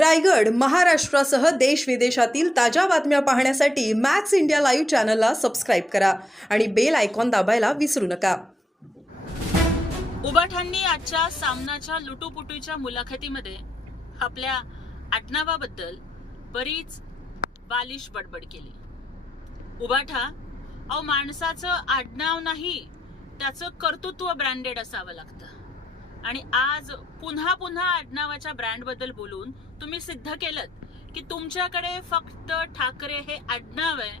रायगड महाराष्ट्रासह देश विदेशातील ताज्या बातम्या पाहण्यासाठी मॅक्स इंडिया लाईव्ह चॅनलला सबस्क्राईब करा आणि बेल आयकॉन दाबायला विसरू नका उबाठांनी आजच्या सामनाच्या लुटूपुटूच्या मुलाखतीमध्ये आपल्या आडनावाबद्दल बरीच बालिश बडबड केली उबाठा अहो माणसाचं आडनाव नाही त्याचं कर्तृत्व ब्रँडेड असावं लागतं आणि आज पुन्हा पुन्हा आडनावाच्या ब्रँडबद्दल बोलून तुम्ही सिद्ध केलं की तुमच्याकडे फक्त ठाकरे हे आडनाव आहे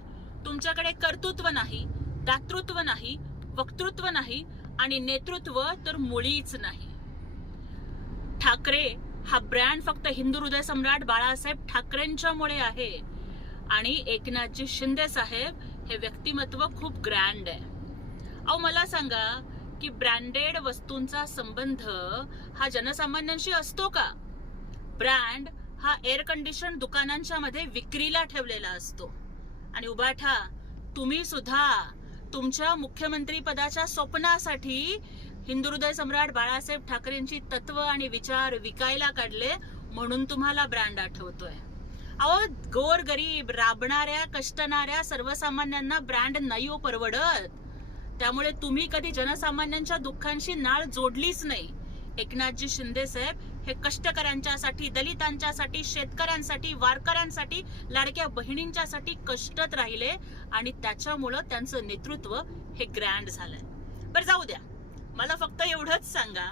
तुमच्याकडे कर्तृत्व नाही दातृत्व नाही वक्तृत्व नाही आणि नेतृत्व तर मुळीच नाही ठाकरे हा ब्रँड फक्त हिंदू हृदय सम्राट बाळासाहेब ठाकरेंच्यामुळे आहे आणि एकनाथजी शिंदे साहेब हे व्यक्तिमत्व खूप ग्रँड आहे अहो मला सांगा की ब्रँडेड वस्तूंचा संबंध हा जनसामान्यांशी असतो का ब्रँड हा एअर कंडिशन दुकानांच्या मध्ये विक्रीला ठेवलेला असतो आणि उभाठा तुम्ही सुद्धा तुमच्या मुख्यमंत्री पदाच्या स्वप्नासाठी हिंदुहृदय सम्राट बाळासाहेब ठाकरेंची तत्व आणि विचार विकायला काढले म्हणून तुम्हाला ब्रँड आठवतोय अहो गोर गरीब राबणाऱ्या कष्टणाऱ्या सर्वसामान्यांना ब्रँड नाही हो परवडत त्यामुळे तुम्ही कधी जनसामान्यांच्या दुःखांशी नाळ जोडलीच नाही एकनाथजी शिंदे साहेब हे कष्टकऱ्यांच्यासाठी दलितांच्यासाठी शेतकऱ्यांसाठी वारकऱ्यांसाठी लाडक्या बहिणींच्यासाठी कष्टत राहिले आणि त्याच्यामुळं त्यांचं नेतृत्व हे ग्रँड झालंय बरं जाऊ द्या मला फक्त एवढंच सांगा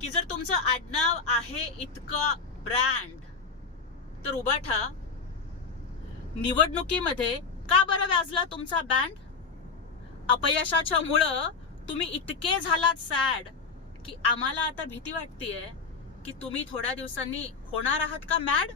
की जर तुमचं आडनाव आहे इतकं ब्रँड तर उभाठा निवडणुकीमध्ये का बरं व्याजला तुमचा बँड अपयशाच्या मुळं तुम्ही इतके झालात सॅड की आम्हाला आता भीती वाटतीये की तुम्ही थोड्या दिवसांनी होणार आहात का मॅड